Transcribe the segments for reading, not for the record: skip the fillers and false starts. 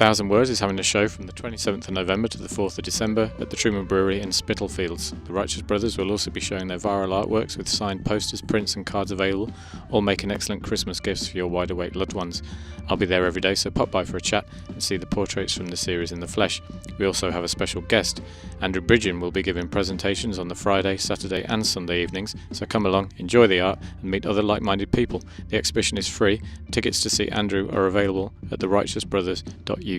1,000 Words is having a show from the 27th of November to the 4th of December at the Truman Brewery in Spitalfields. The Righteous Brothers will also be showing their viral artworks with signed posters, prints and cards available, all making excellent Christmas gifts for your wide-awake loved ones. I'll be there every day, so pop by for a chat and see the portraits from the series in the flesh. We also have a special guest. Andrew Bridgen will be giving presentations on the Friday, Saturday and Sunday evenings, so come along, enjoy the art and meet other like-minded people. The exhibition is free. Tickets to see Andrew are available at therighteousbrothers.uk.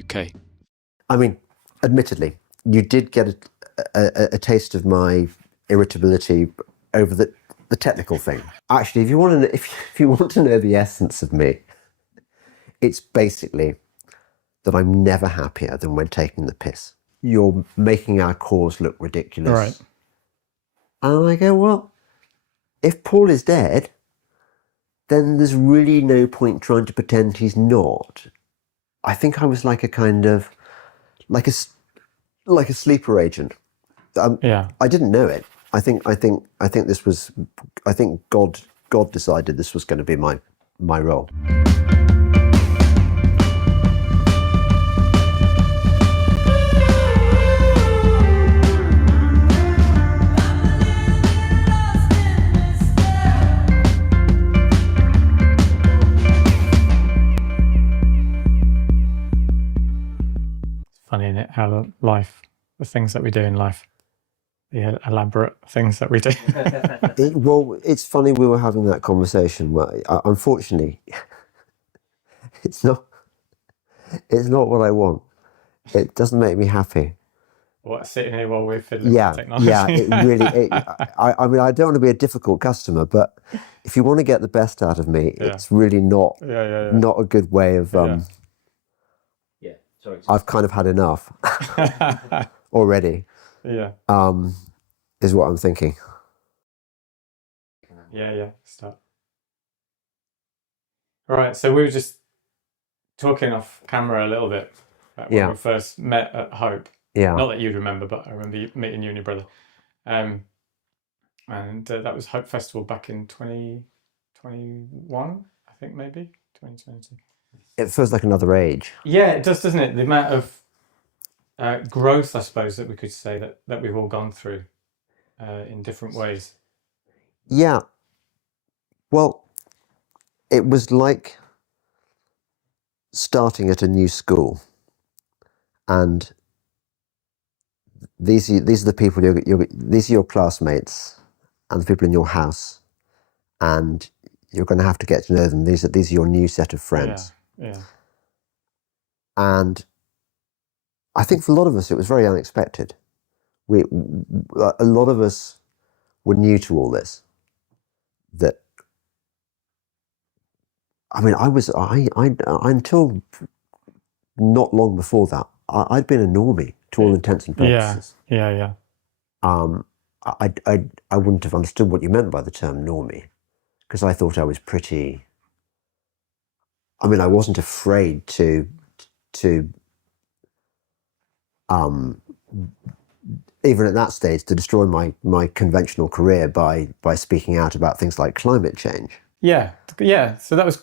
I mean, admittedly, you did get a taste of my irritability over the technical thing. Actually, if you want to know the essence of me, it's basically that I'm never happier than when taking the piss. You're making our cause look ridiculous. Right. And I go, well, if Paul is dead, then there's really no point trying to pretend he's not. I think I was like a kind of, like a sleeper agent. Yeah. I didn't know it. I think God decided this was going to be my role. Funny, isn't it, how life, the things that we do in life, the elaborate things that we do. Well, it's funny we were having that conversation. Well, unfortunately, it's not what I want. It doesn't make me happy. What, sitting here while we're fiddling with technology? Yeah, it really. I mean, I don't want to be a difficult customer, but if you want to get the best out of me, it's really not a good way of. Sorry. I've kind of had enough already. Yeah. Is what I'm thinking. Yeah. Start. All right. So we were just talking off camera a little bit when we first met at Hope. Yeah. Not that you'd remember, but I remember meeting you and your brother. And that was Hope Festival back in 2021, I think, maybe 2022. It feels like another age. Yeah, it does, doesn't it? The amount of growth, I suppose, that we could say that we've all gone through in different ways. Yeah. Well, it was like starting at a new school, and these are the people these are your classmates and the people in your house, and you're going to have to get to know them. These are your new set of friends. Yeah. And I think for a lot of us, it was very unexpected. A lot of us were new to all this. That, I mean, I until not long before that, I'd been a normie to all intents and purposes. Yeah. I wouldn't have understood what you meant by the term normie, because I thought I was pretty. I mean, I wasn't afraid to even at that stage, to destroy my conventional career by speaking out about things like climate change. Yeah. So that was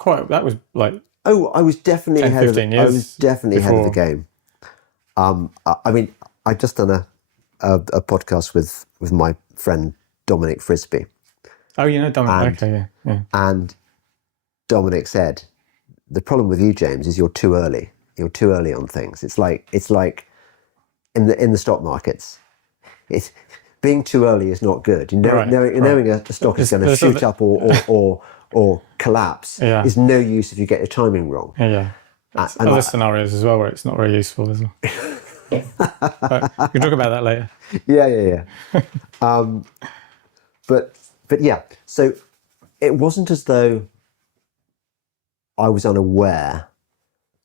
like. Oh, I was definitely 10, ahead 15 of. I was definitely ahead of the before. game. I mean, I just done a podcast with my friend Dominic Frisby. Oh, you know Dominic. Okay, yeah. And Dominic said, the problem with you, James, is you're too early. You're too early on things. It's like in the stock markets. It's being too early is not good. Knowing a stock is going to shoot up or collapse is no use if you get your timing wrong. Yeah. And other scenarios as well where it's not very useful as well. But we can talk about that later. Yeah. But yeah, so it wasn't as though I was unaware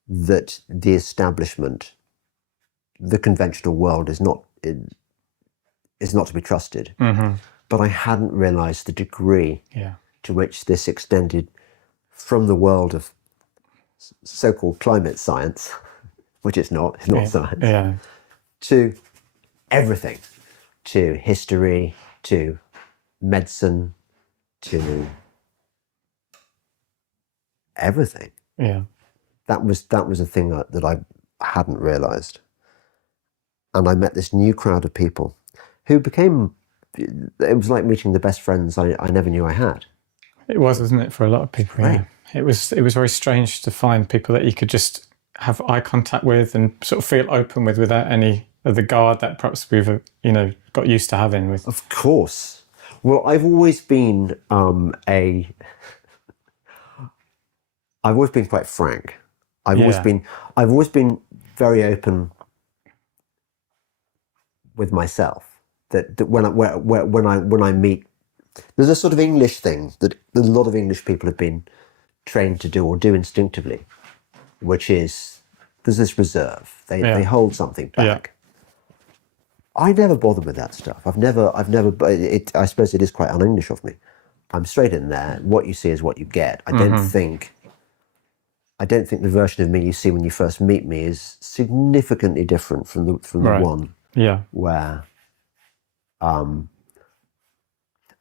that the establishment, the conventional world, is not to be trusted. Mm-hmm. But I hadn't realised the degree to which this extended from the world of so-called climate science, which it's not science, to everything, to history, to medicine, to everything. Yeah. That was a thing that hadn't realised. And I met this new crowd of people who became, it was like meeting the best friends I never knew I had. It was, wasn't it, for a lot of people? Right. Yeah. It was very strange to find people that you could just have eye contact with and sort of feel open with without any of the guard that perhaps we've, got used to having with. Of course. Well, I've always been I've always been quite frank. I've always been very open with myself. That when I meet, there's a sort of English thing that a lot of English people have been trained to do or do instinctively, which is there's this reserve. They hold something back. Yeah. I never bother with that stuff. I suppose it is quite un-English of me. I'm straight in there. What you see is what you get. I don't think the version of me you see when you first meet me is significantly different from the one where, I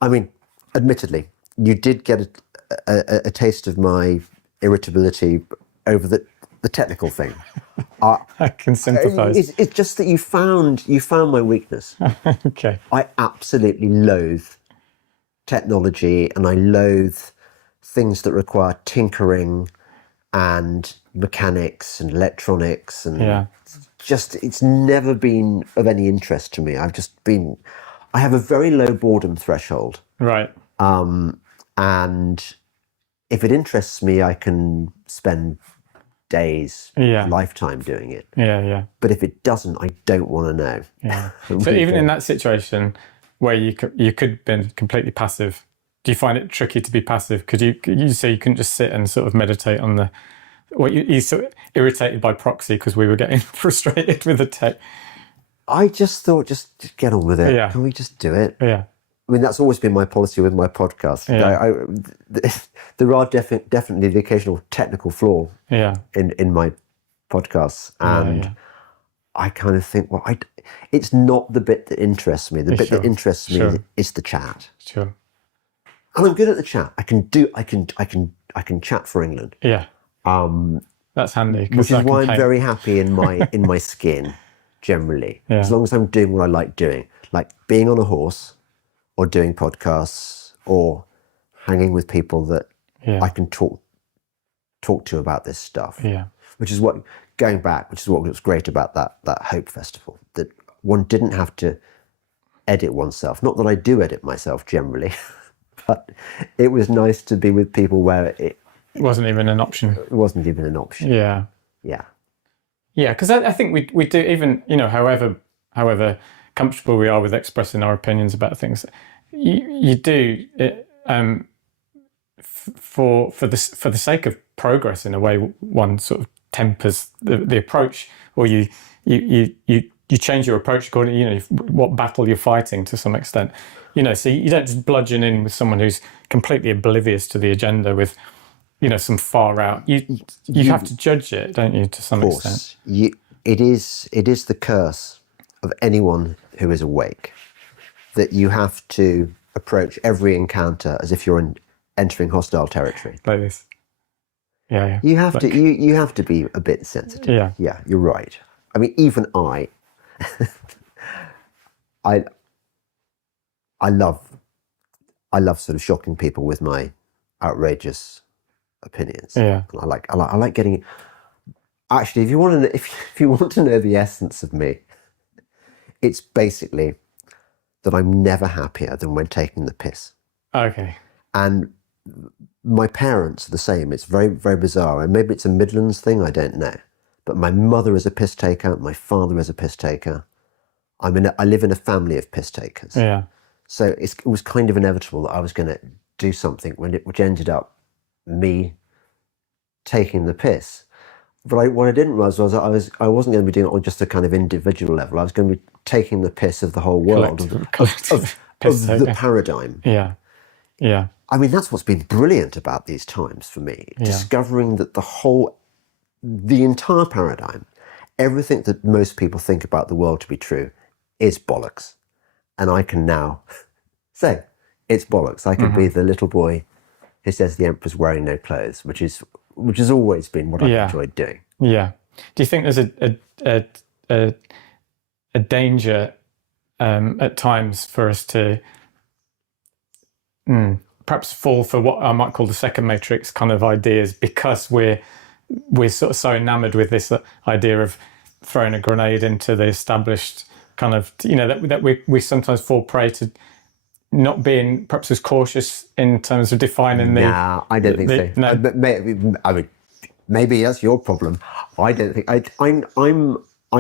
mean, admittedly, you did get a taste of my irritability over the technical thing. I can sympathise. It's just that you found my weakness. Okay. I absolutely loathe technology, and I loathe things that require tinkering and mechanics and electronics, and it's never been of any interest to me. I have a very low boredom threshold. Right. And if it interests me, I can spend days, lifetime doing it. Yeah. But if it doesn't, I don't want to know. Yeah. So even in that situation where you could be completely passive, do you find it tricky to be passive? Could you say you couldn't just sit and sort of meditate on you sort of irritated by proxy because we were getting frustrated with the tech? I just thought, just get on with it. Yeah. Can we just do it? Yeah. I mean, that's always been my policy with my podcast. Yeah. There are definitely the occasional technical flaw in my podcasts. And I kind of think, well, it's not the bit that interests me. The bit that interests me is the chat. Sure. And I'm good at the chat. I can chat for England. Yeah. That's handy. Which is why I'm very happy in my skin, generally. Yeah. As long as I'm doing what I like doing, like being on a horse, or doing podcasts, or hanging with people that I can talk to about this stuff. Yeah. Which is what was great about that Hope Festival, that one didn't have to edit oneself. Not that I do edit myself generally, but it was nice to be with people where it wasn't even an option. It wasn't even an option. Yeah. Yeah. Yeah, because I think we do, even, however comfortable we are with expressing our opinions about things, you do it for the sake of progress. In a way, one sort of tempers the approach, or you change your approach according to what battle you're fighting to some extent. So you don't just bludgeon in with someone who's completely oblivious to the agenda with some far out. You have to judge it, don't you, to some extent? It is the curse of anyone who is awake, that you have to approach every encounter as if you're entering hostile territory. Like this. Yeah. You have to be a bit sensitive. Yeah. Yeah, you're right. I mean, even I love sort of shocking people with my outrageous opinions. Yeah. And I like getting. Actually, if you want to know the essence of me, it's basically that I'm never happier than when taking the piss. Okay. And my parents are the same. It's very, very bizarre. And maybe it's a Midlands thing, I don't know. But my mother is a piss taker. My father is a piss taker. I live in a family of piss takers. Yeah. So it was kind of inevitable that I was going to do something which ended up me taking the piss. But what I didn't realize was I wasn't going to be doing it on just a kind of individual level. I was going to be taking the piss of the whole world, of the paradigm. Yeah. Yeah. I mean, that's what's been brilliant about these times for me, discovering that the entire paradigm, everything that most people think about the world to be true, is bollocks. And I can now say, it's bollocks. I can be the little boy who says the emperor's wearing no clothes, which has always been what I've enjoyed doing. Yeah. Do you think there's a danger at times for us to perhaps fall for what I might call the second matrix kind of ideas, because we're sort of so enamored with this idea of throwing a grenade into the established kind of, that we sometimes fall prey to not being perhaps as cautious in terms of defining the... Nah, I don't think so. No. But maybe that's your problem. I don't think I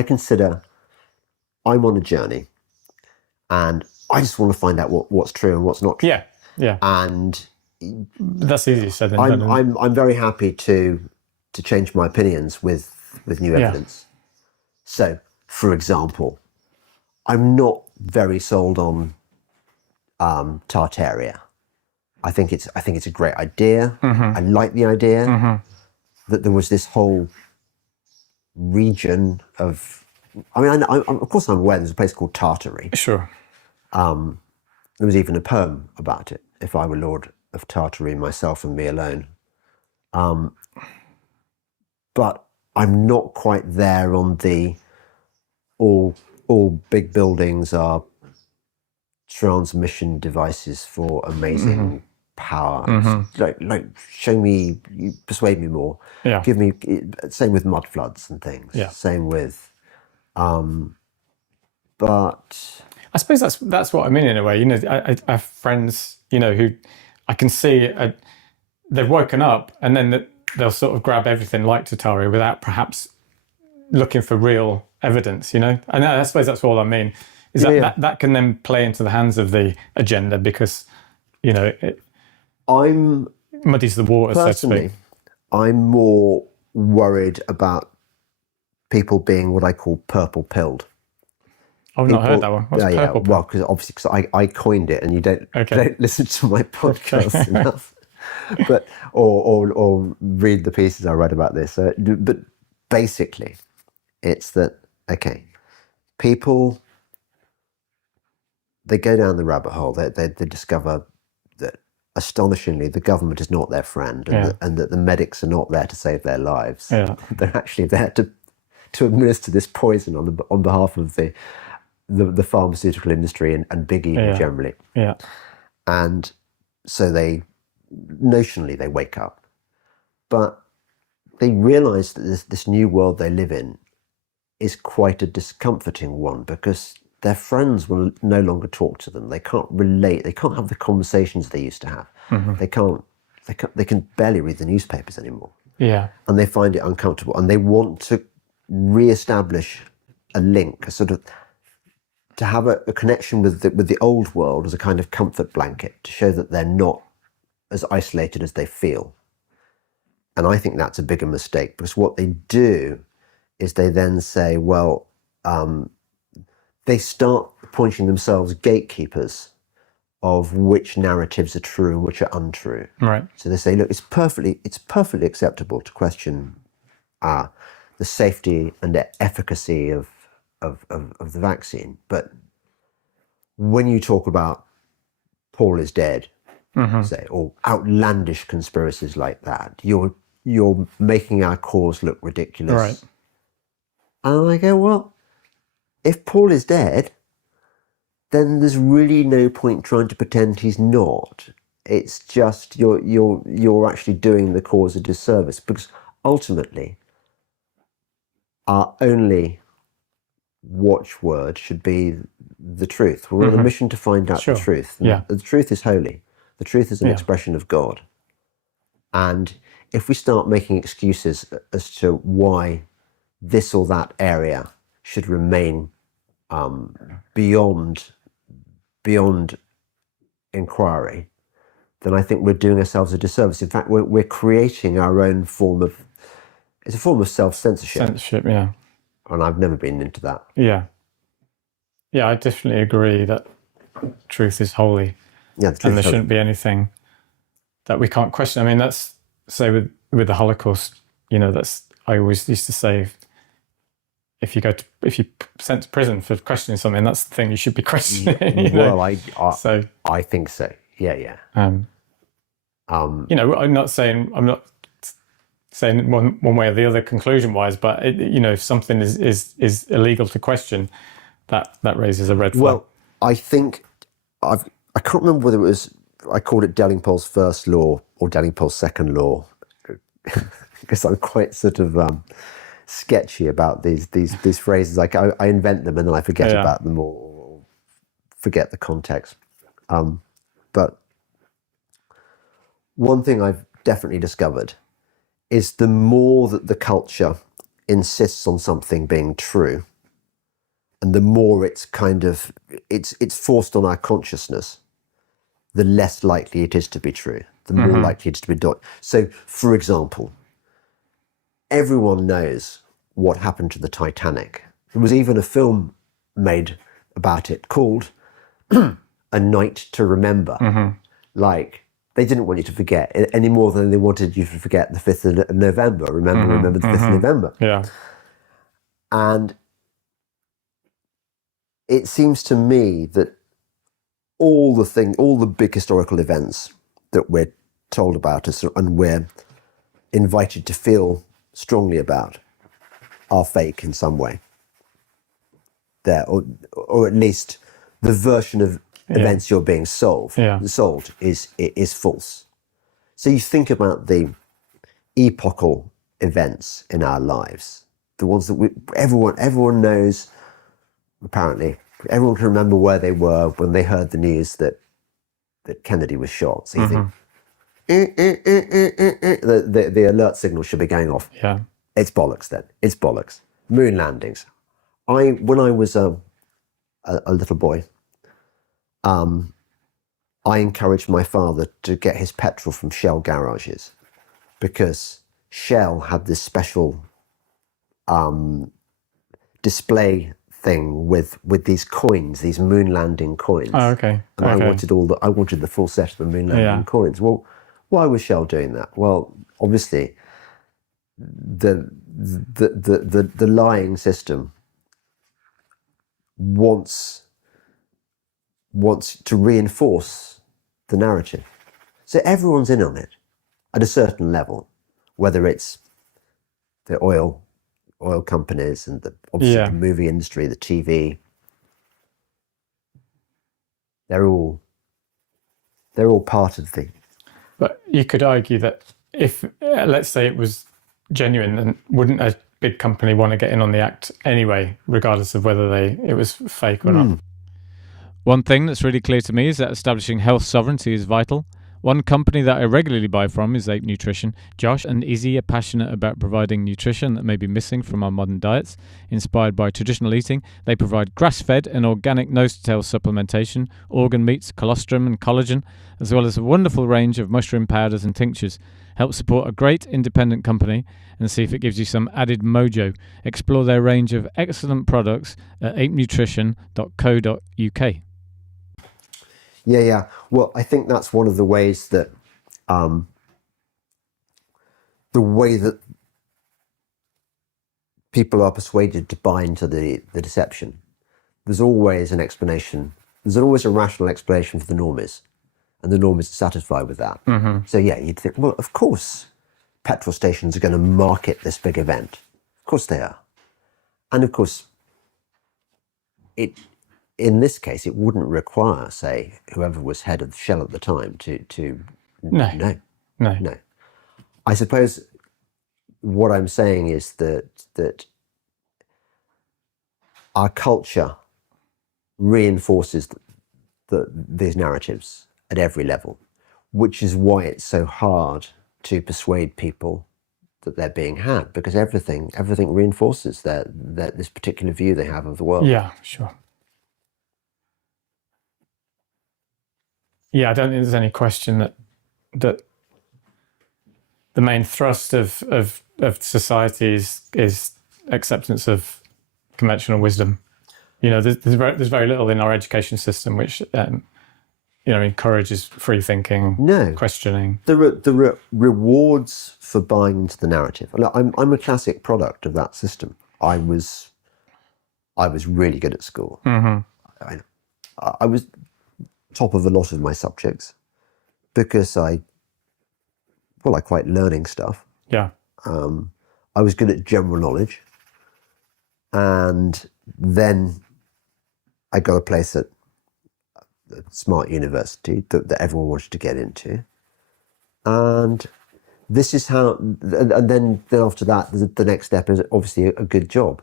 consider I'm on a journey, and I just want to find out what's true and what's not true. Yeah. And that's easier said than done. I'm very happy to change my opinions with new evidence. So, for example, I'm not very sold on Tartaria. I think it's a great idea. I like the idea that there was this whole region of. I mean, of course, I'm aware there's a place called Tartary. Sure. There was even a poem about it. If I were Lord of Tartary, myself and me alone. But I'm not quite there on the all big buildings are transmission devices for amazing power. Like show me, persuade me more. Yeah. Give me. Same with mud floods and things. Yeah. Same with. But I suppose that's what I mean in a way. I have friends, who I can see they've woken up and then they'll sort of grab everything like Tartaria without perhaps looking for real evidence. And I suppose that's all I mean. Is that can then play into the hands of the agenda because, it muddies the water, so to speak. I'm more worried about people being what I call purple-pilled. I've not heard that one. What's purple? Well, because I coined it, and you don't listen to my podcast enough. But or read the pieces I read about this. But basically, it's that people, they go down the rabbit hole. They discover that astonishingly the government is not their friend, and that the medics are not there to save their lives. Yeah. They're actually there to administer this poison on behalf of the pharmaceutical industry and big evil generally. Yeah. And so they wake up, but they realize that this new world they live in is quite a discomforting one, because their friends will no longer talk to them. They can't relate. They can't have the conversations they used to have. They can barely read the newspapers anymore. Yeah. And they find it uncomfortable, and they want to re-establish a link, to have a connection with the old world as a kind of comfort blanket, to show that they're not as isolated as they feel. And I think that's a bigger mistake, because what they do is they then say, well, they start appointing themselves gatekeepers of which narratives are true and which are untrue. Right. So they say, look, it's perfectly acceptable to question the safety and the efficacy of the vaccine, but when you talk about Paul is dead, say, or outlandish conspiracies like that, you're making our cause look ridiculous. Right. And I go, well, if Paul is dead, then there's really no point trying to pretend he's not. It's just you're actually doing the cause a disservice, because ultimately our only watchword should be the truth. We're on a mission to find out the truth. Yeah. The truth is holy. The truth is an expression of God. And if we start making excuses as to why this or that area should remain beyond inquiry, then I think we're doing ourselves a disservice. In fact, we're creating our own form of, it's a form of self-censorship. Censorship, yeah. And I've never been into that. Yeah. Yeah, I definitely agree that truth is holy. Yeah, the truth and there is holy. shouldn't be anything that we can't question. I mean, that's, say with the Holocaust, that's, I always used to say, if you're sent to prison for questioning something, that's the thing you should be questioning. Well, I think so. Yeah. I'm not saying, I'm not saying one way or the other conclusion-wise, but if something is illegal to question, that raises a red flag. Well, I think I can't remember whether it was, I called it Delingpole's first law or Delingpole's second law, because I'm quite sort of sketchy about these phrases. Like I invent them and then I forget about them or forget the context. But one thing I've definitely discovered is the more that the culture insists on something being true, and the more it's kind of, it's forced on our consciousness, the less likely it is to be true, the more likely it is to be done. So, for example, everyone knows what happened to the Titanic. There was even a film made about it called A Night to Remember. Like, they didn't want you to forget any more than they wanted you to forget the 5th of November. Remember the 5th of November. Yeah. And it seems to me that all the big historical events that we're told about us and we're invited to feel strongly about are fake in some way. Or at least the version of events you're being sold is false. So you think about the epochal events in our lives, the ones that everyone knows. Apparently, everyone can remember where they were when they heard the news that Kennedy was shot. So you think the alert signal should be going off. Yeah, it's bollocks. Then it's bollocks. Moon landings. When I was a little boy, I encouraged my father to get his petrol from Shell garages because Shell had this special display thing with these coins, these moon landing coins. Oh, okay. And I wanted the full set of the moon landing coins. Well, why was Shell doing that? Well, obviously, the lying system wants to reinforce the narrative. So everyone's in on it at a certain level, whether it's the oil companies and obviously the movie industry, the TV. They're all part of the. But you could argue that if, let's say it was genuine, then wouldn't a big company want to get in on the act anyway, regardless of whether it was fake or not? One thing that's really clear to me is that establishing health sovereignty is vital. One company that I regularly buy from is Ape Nutrition. Josh and Izzy are passionate about providing nutrition that may be missing from our modern diets. Inspired by traditional eating, they provide grass-fed and organic nose-to-tail supplementation, organ meats, colostrum and collagen, as well as a wonderful range of mushroom powders and tinctures. Help support a great independent company and see if it gives you some added mojo. Explore their range of excellent products at apenutrition.co.uk. Yeah. Well, I think that's one of the ways that people are persuaded to buy into the deception. There's always an explanation. There's always a rational explanation for the normies, and the normies are satisfied with that. So you'd think, well, of course, petrol stations are going to market this big event. Of course they are, and of course, in this case, it wouldn't require, say, whoever was head of Shell at the time to No. I suppose what I'm saying is that our culture reinforces these narratives at every level, which is why it's so hard to persuade people that they're being had, because everything reinforces this particular view they have of the world. Yeah, sure. Yeah, I don't think there's any question that the main thrust of society is acceptance of conventional wisdom. There's very little in our education system which encourages free thinking, questioning. The rewards for buying into the narrative. I'm a classic product of that system. I was really good at school. I was top of a lot of my subjects because I quite learning stuff. Yeah. I was good at general knowledge, and then I got a place at a smart university that everyone wanted to get into, and this is how. And then after that, the next step is obviously a good job.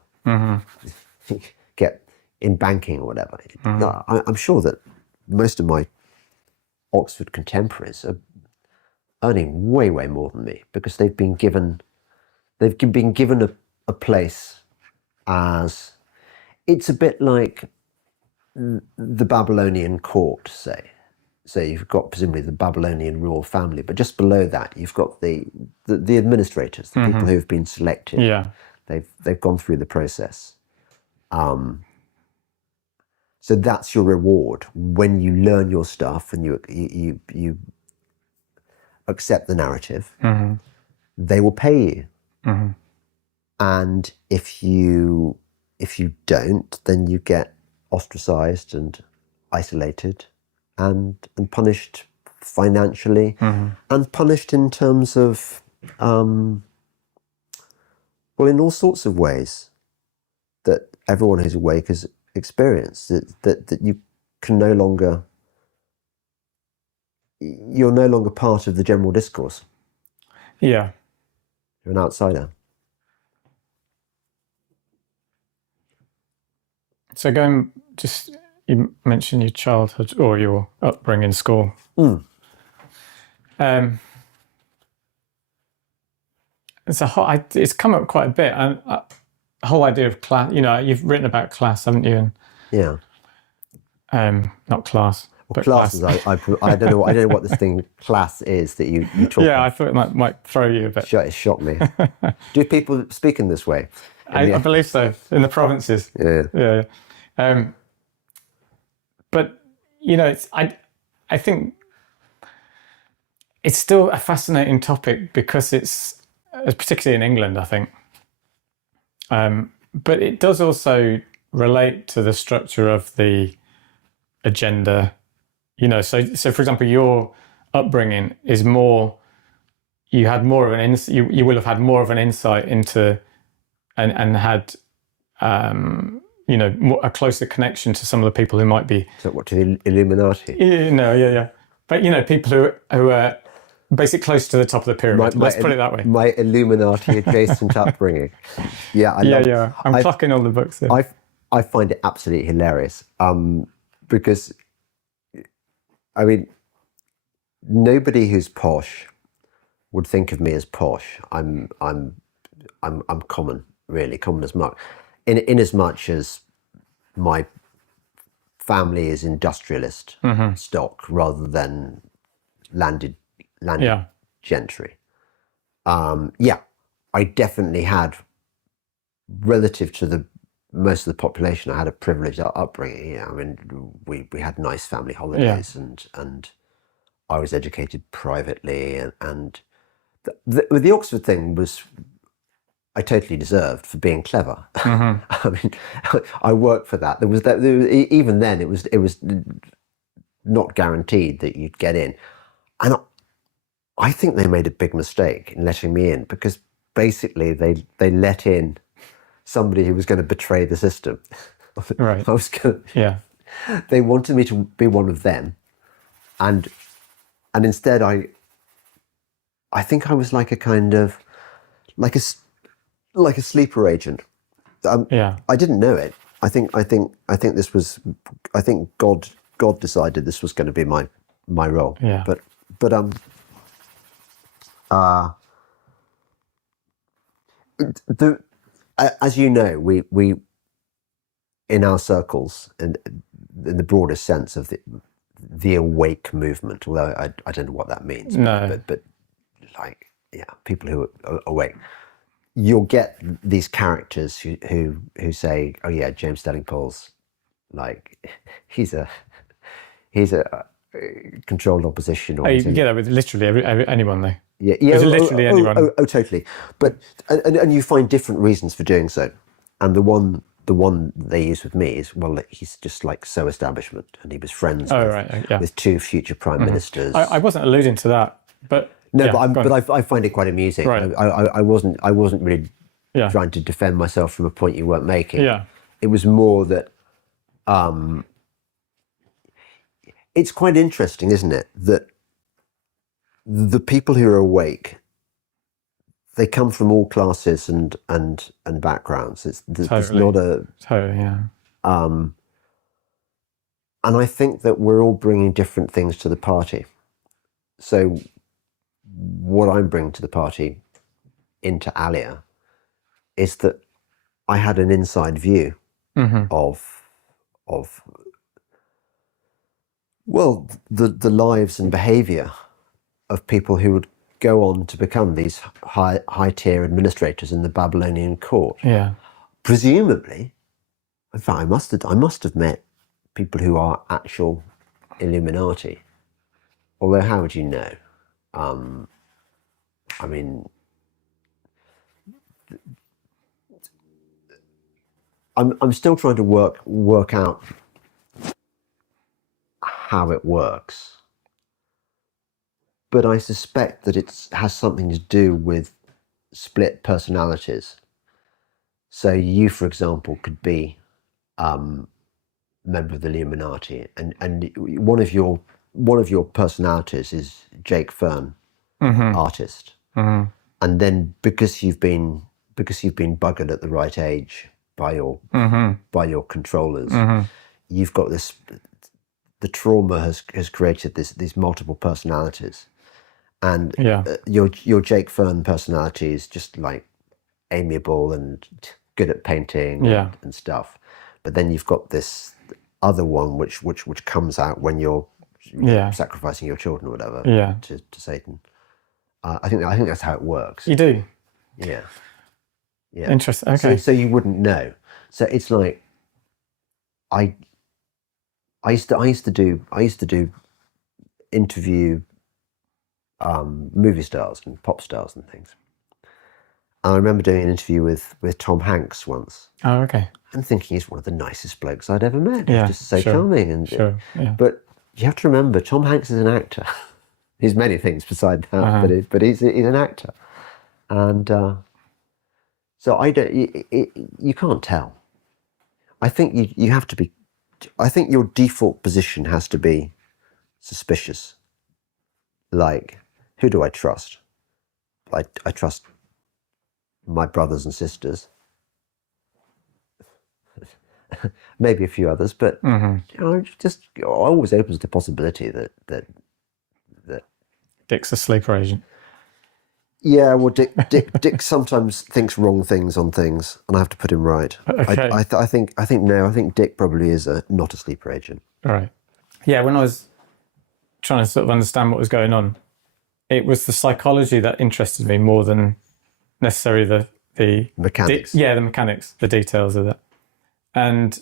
Get in banking or whatever. I'm sure that most of my Oxford contemporaries are earning way more than me because they've been given a place as, it's a bit like the Babylonian court, say. So you've got presumably the Babylonian royal family, but just below that you've got the administrators, the people who've been selected. Yeah. They've gone through the process. So that's your reward when you learn your stuff and you accept the narrative. They will pay you, and if you don't, then you get ostracized and isolated, and punished financially, and punished in terms of in all sorts of ways that everyone who's awake has experienced. That you can no longer. You're no longer part of the general discourse. Yeah. You're an outsider. So you mentioned your childhood or your upbringing in school. It's come up quite a bit, and the whole idea of class. You've written about class, haven't you? Yeah. Not class. Well, but classes. class. I don't know what this thing class is that you talk. Yeah, about. I thought it might throw you a bit. It shocked me. Do people speak in this way? I believe so, in the provinces. Yeah. But I think it's still a fascinating topic because it's particularly in England, I think. But it does also relate to the structure of the agenda. So for example, your upbringing is more. You had more of an you will have had more of an insight into, and had a closer connection to some of the people who might be. So what, to the Illuminati? Yeah. But people who are basically close to the top of the pyramid. Let's put it that way. My Illuminati adjacent upbringing. Yeah, I'm clocking all the books there. I find it absolutely hilarious. Because I mean, nobody who's posh would think of me as posh. I'm common, really common as much. In as much as my family is industrialist stock rather than landed gentry. I definitely had, relative to most of the population, I had a privileged upbringing. I mean, we had nice family holidays, and I was educated privately, and the Oxford thing was, I totally deserved for being clever. I mean, I worked for that. Even then, it was not guaranteed that you'd get in, and I think they made a big mistake in letting me in, because basically they let in somebody who was going to betray the system. Right. They wanted me to be one of them, and instead I think I was like a kind of like a sleeper agent. I didn't know it. I think this was. I think God decided this was going to be my role. Yeah. But as you know, we in our circles, and in the broadest sense of the awake movement, although I don't know what that means. No. But people who are awake, you'll get these characters who say, oh yeah, James Delingpole's like he's a controlled opposition. Or you get that with literally anyone though. Yeah, literally anyone. Oh, totally. But and you find different reasons for doing so, and the one they use with me is, well, he's just like so establishment, and he was friends with two future prime ministers. I wasn't alluding to that, but No, Yeah, go on. I find it quite amusing. Right. I wasn't really Yeah. trying to defend myself from a point you weren't making. Yeah. It was more that it's quite interesting, isn't it, that the people who are awake, they come from all classes and backgrounds. There's Totally. not a Totally. Yeah. and I think that we're all bringing different things to the party. So what I'm bringing to the party into Alia is that I had an inside view of well, the lives and behaviour of people who would go on to become these high tier administrators in the Babylonian court. Yeah. Presumably, in fact, I must have met people who are actual Illuminati. Although, how would you know? I mean, I'm still trying to work out how it works, but I suspect that it has something to do with split personalities. So you, for example, could be member of the Illuminati, and one of your personalities is Jake Fern, artist, and then because you've been buggered at the right age by your controllers, you've got this. The trauma has created these multiple personalities, and your Jake Fern personality is just like amiable and good at painting and stuff, but then you've got this other one which comes out when you're sacrificing your children or whatever to Satan. I think that's how it works. You do. Yeah. Interesting. Okay. So you wouldn't know. So it's like I used to do interview movie stars and pop stars and things. And I remember doing an interview with Tom Hanks once. Oh, okay. And thinking he's one of the nicest blokes I'd ever met. Yeah, He's just so charming. And yeah. But you have to remember, Tom Hanks is an actor. He's many things beside that, but he's an actor. And so I don't. You can't tell. I think you have to be. I think your default position has to be suspicious. Like, who do I trust? I trust my brothers and sisters. Maybe a few others, but just always opens the possibility that Dick's a sleeper agent. Yeah, well, Dick sometimes thinks wrong things on things, and I have to put him right. Okay. I think Dick probably is not a sleeper agent. All right. Yeah, when I was trying to sort of understand what was going on, it was the psychology that interested me more than necessarily the Mechanics. the mechanics, the details of that. And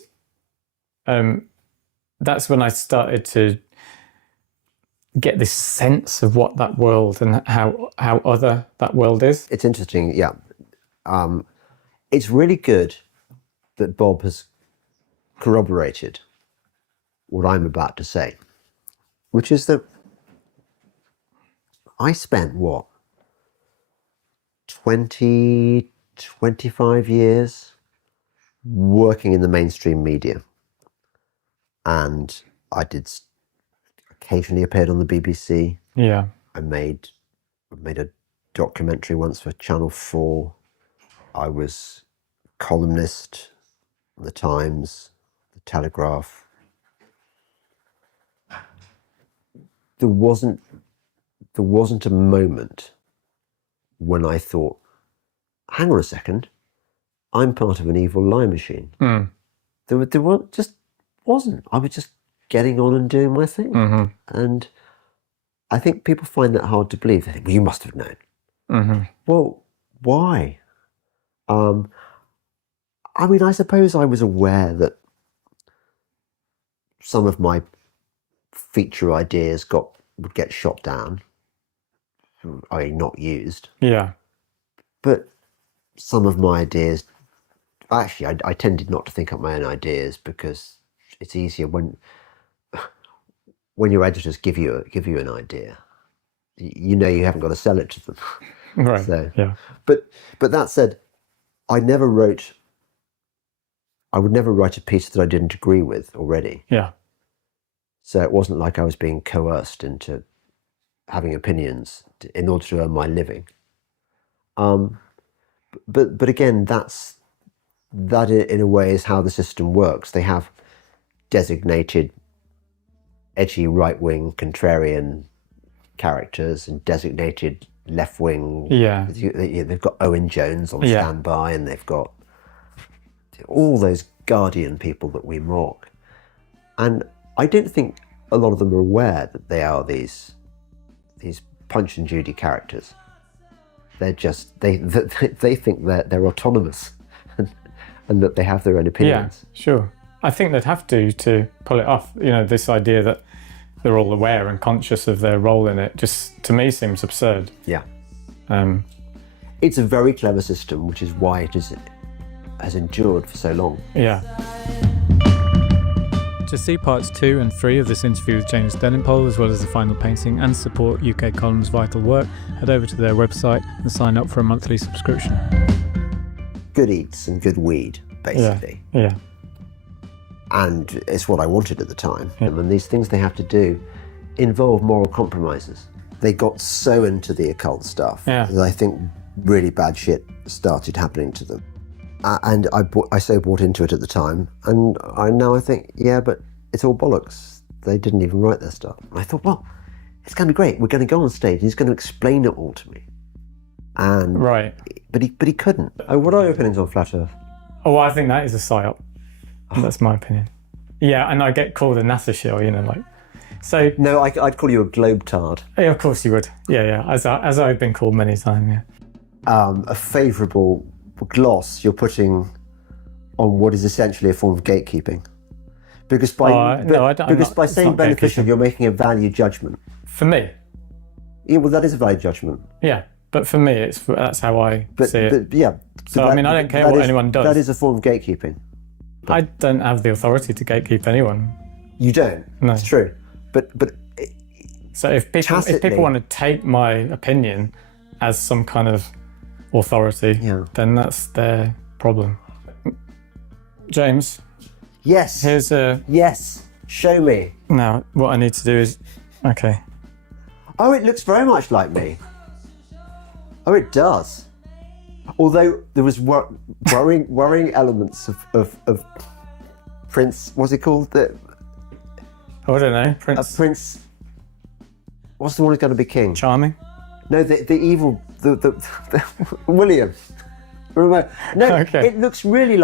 that's when I started to get this sense of what that world and how other that world is. It's interesting, yeah. It's really good that Bob has corroborated what I'm about to say, which is that I spent, 25 years working in the mainstream media. And I did occasionally appeared on the BBC. Yeah. I made a documentary once for Channel 4. I was columnist on the Times, the Telegraph. There wasn't a moment when I thought, hang on a second, I'm part of an evil lie machine. There just wasn't. I was just getting on and doing my thing. And I think people find that hard to believe. They think, well, you must have known. Well, why? I mean, I suppose I was aware that some of my feature ideas would get shot down, i.e. not used. Yeah. But some of my ideas, actually, I tended not to think up my own ideas because it's easier when your editors give you an idea. you know you haven't got to sell it to them. Right. So, yeah. But that said, I would never write a piece that I didn't agree with already. Yeah. So it wasn't like I was being coerced into having opinions in order to earn my living. But again, that in a way is how the system works. They have designated edgy right-wing contrarian characters and designated left-wing. Yeah. They've got Owen Jones on standby, and they've got all those Guardian people that we mock. And I don't think a lot of them are aware that they are these Punch and Judy characters. They're just they think that they're autonomous and that they have their own opinions. Yeah, sure. I think they'd have to pull it off. You know, this idea that they're all aware and conscious of their role in it just, to me, seems absurd. Yeah. It's a very clever system, which is why it has endured for so long. Yeah. To see parts 2 and 3 of this interview with James Delingpole, as well as the final painting, and support UK Column's vital work, head over to their website and sign up for a monthly subscription. Good eats and good weed, basically. Yeah. And it's what I wanted at the time. Yeah. And these things they have to do involve moral compromises. They got so into the occult stuff that I think really bad shit started happening to them. And I so bought into it at the time, and now I think, yeah, but it's all bollocks. They didn't even write their stuff. And I thought, well, it's going to be great. We're going to go on stage, and he's going to explain it all to me. And right. But he couldn't. What are your opinions on Flat Earth? Oh, well, I think that is a psyop. That's my opinion. Yeah, and I get called a NASA shill, you know, like. So no, I'd call you a globetard. Yeah, of course you would. Yeah, as I've been called many times. Yeah. A favourable gloss you're putting on what is essentially a form of gatekeeping, because by saying beneficial, you're making a value judgment. For me. Yeah, well, that is a value judgment. Yeah, but for me, that's how I see it. But yeah. So I mean, I don't care what anyone does. That is a form of gatekeeping. I don't have the authority to gatekeep anyone. You don't. No, it's true. But so if people want to take my opinion as some kind of authority, then that's their problem. James. Yes. Here's a. Yes. Show me. Now, what I need to do is. Okay. Oh, it looks very much like me. Oh, it does. Although there was worrying elements of Prince. What's he called? I don't know. Prince. What's the one who's going to be king? Charming. No, the evil. The William. No, okay. It looks really like.